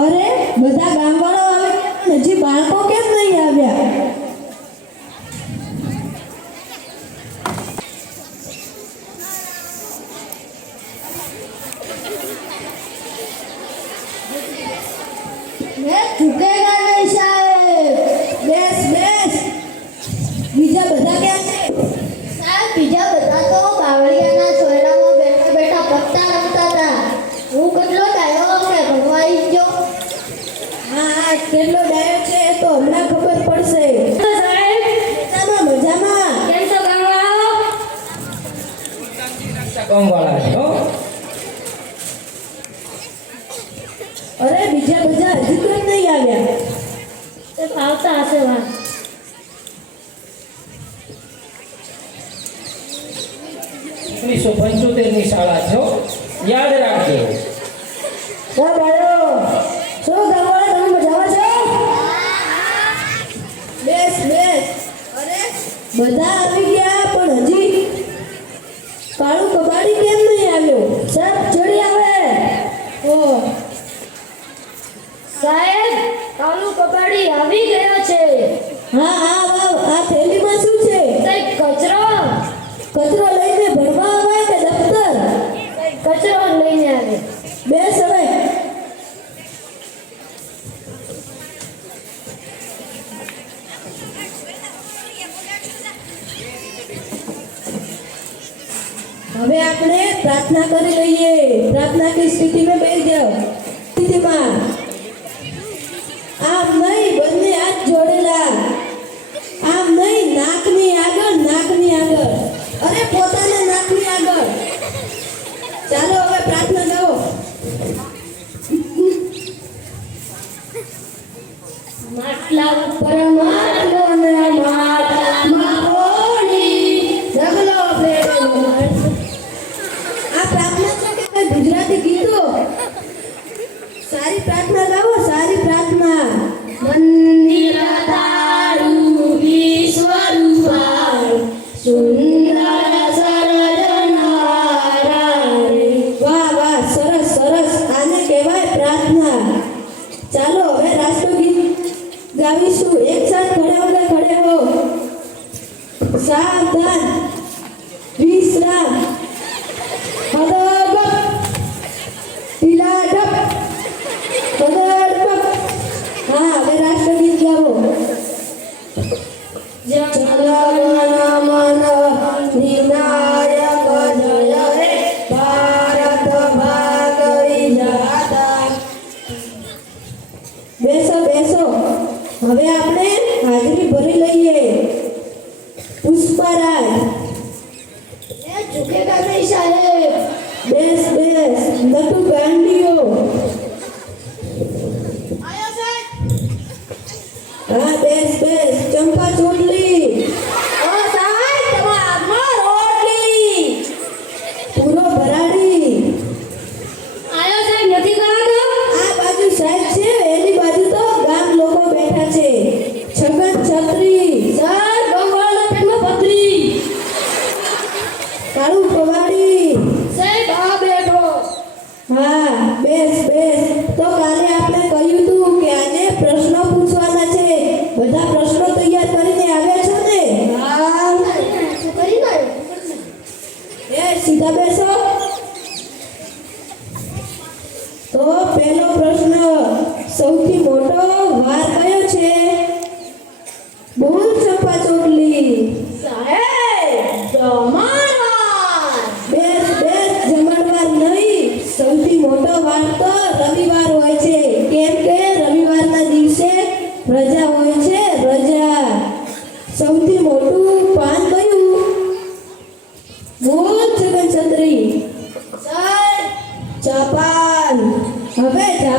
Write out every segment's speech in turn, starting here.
અરે બધા ગામવાળા આવે હજી બાળકો કેમ નહીં આવ્યા? બેસ બેસ અરે બધા આવી ગયા પણ હજી કાળુ કબાડી કેમ નહીં આવ્યો? સર ચડી આવે. ઓ. સાહેબ કાળુ કબાડી આવી ગયો છે. હા હા વાવ આ થેલીમાં શું છે? સાહેબ કચરો? કચરો લઈને પ્રાર્થના कर लइए प्रार्थना की स्थिति में बैठ जाओ स्थिति આમ નહીં, બંને હાથ જોડેલા. આમ નહીં, નાકની આગળ નાકની આગળ. અરે, પોતાના નાકની આગળ. ચાલો, હવે પ્રાર્થના ગાઓ. માટલા પરમ સાવધાન વિશ્રામ પદર્ભક તિલાડક પદર્ભક હા, હવે રાષ્ટ્રગીત ગાવો. જગમન મન નિનાયક જય ભારત ભાગરી જાતા. બેસો બેસો. હવે આપણે હાજરી ભરી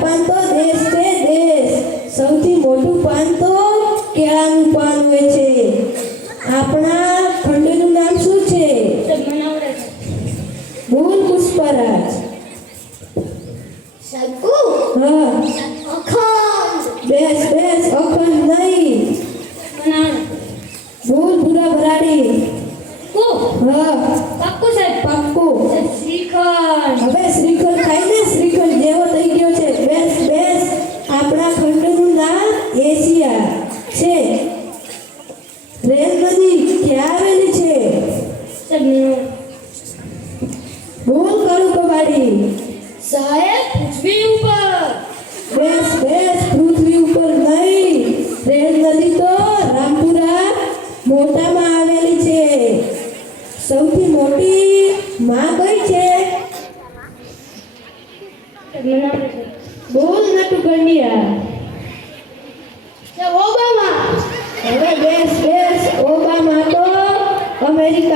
પાન તો દેશ છે દેશ. સૌથી મોટું પાન તો કેળાનું પાન હોય છે. આપણા ખંડનું નામ શું છે? મૂળ પુષ્પરાજ. બેસ બેસ અખંડ નહીં. ભૂલ ભૂરા ભરાડી. હા. પાક્કું સાહેબ? પાક્કું. શીખો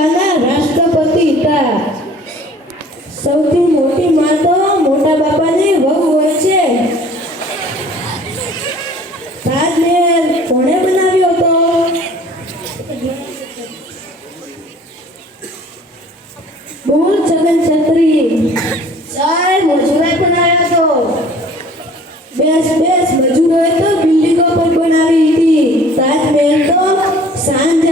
અમેરિકાના રાષ્ટ્રપતિ હતા. સૌથી મોટી માં તો મોટા બાપાની વહુ હોય છે. તાજમહેલ કોણે બનાવ્યો હતો? બોલ છગન છત્રી. સાહેબ મજૂરાએ બનાવ્યો હતો. બેસ બેસ, મજૂરોએ તો બિલ્ડિંગો પણ બનાવી હતી. તાજમહેલ તો સાંજે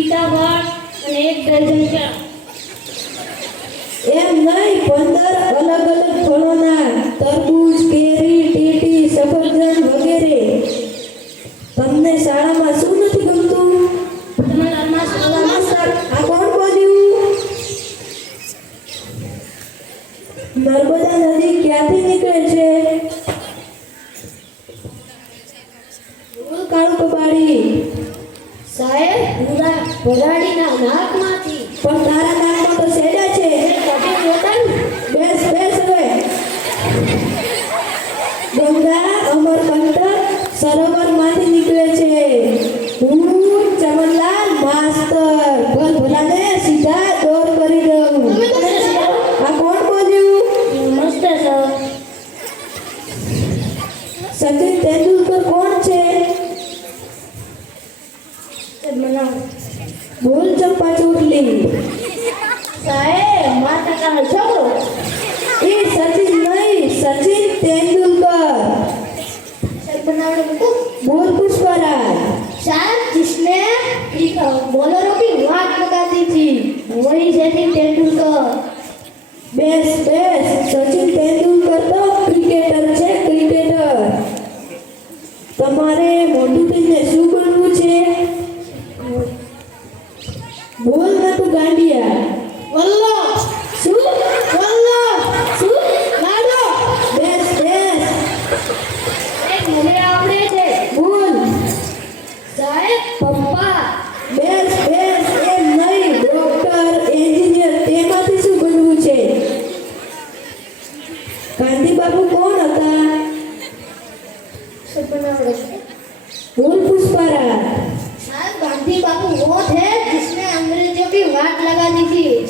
સીતાફળ અને એક ડઝન ચણા એમ નહીં પંદર અલગ અલગ ફળોના તરબૂચ કેરી ટીટી સફરજન વગેરે. તમને શાળામાં શું નથી ગમતું? આ કોણ બોલ્યું? નર્મદા નદી ક્યાંથી નીકળે છે? போராடி તેंदुलकर ભૂલ પુષ્પરાજ. સાત जिसने बॉलरों की वाट लगा दी थी વહી सचिन તેંડુલકર बेस बेस સચિન તેંડુલકર તો ક્રિકેટર છે ક્રિકેટર. તમારે મોટું થઈને શું બનવું છે? બોલ નતું ગાંડિયા. વલ્લભ.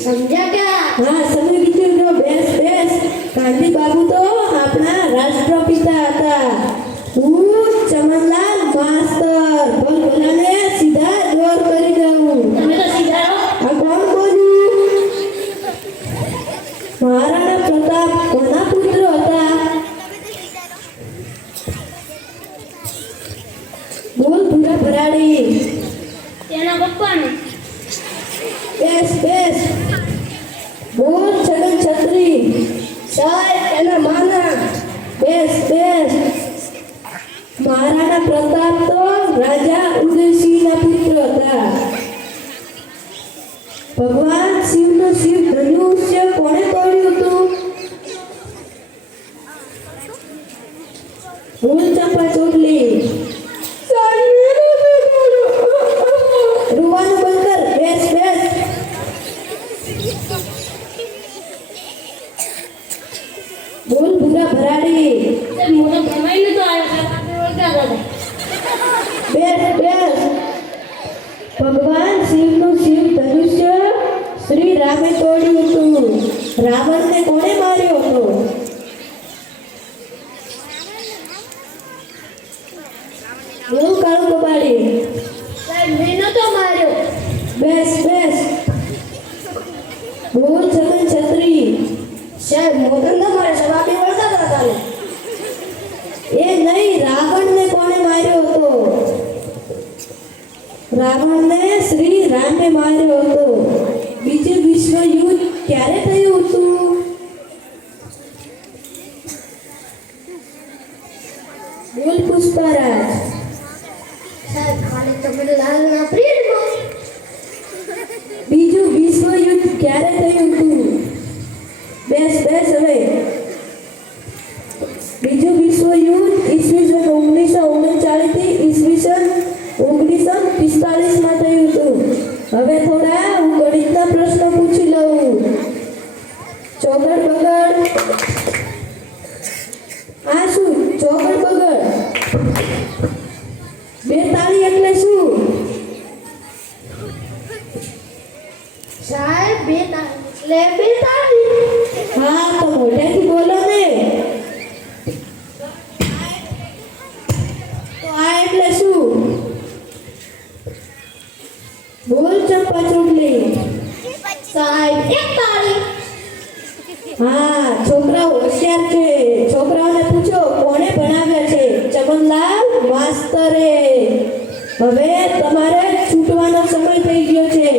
संध्या का हाँ હું કાળું કબાડી સાહેબ મેં તો માર્યો. બેસ બેસ. બોલ છગન છત્રી. સાહેબ મોટન ન મારે આપણે વળતા હતા તારે. એ નહીં રાવણને કોણે માર્યો હતો? રાવણને શ્રી રામે માર્યો હતો. બીજું વિશ્વ યુદ્ધ ક્યારે થયું હતું? હા તો હોશિયાર છે છોકરાઓને પૂછો કોણે ભણાવ્યા છે ચમનલાલ માસ્તરે હવે તમારે છૂટવાનો સમય થઈ ગયો છે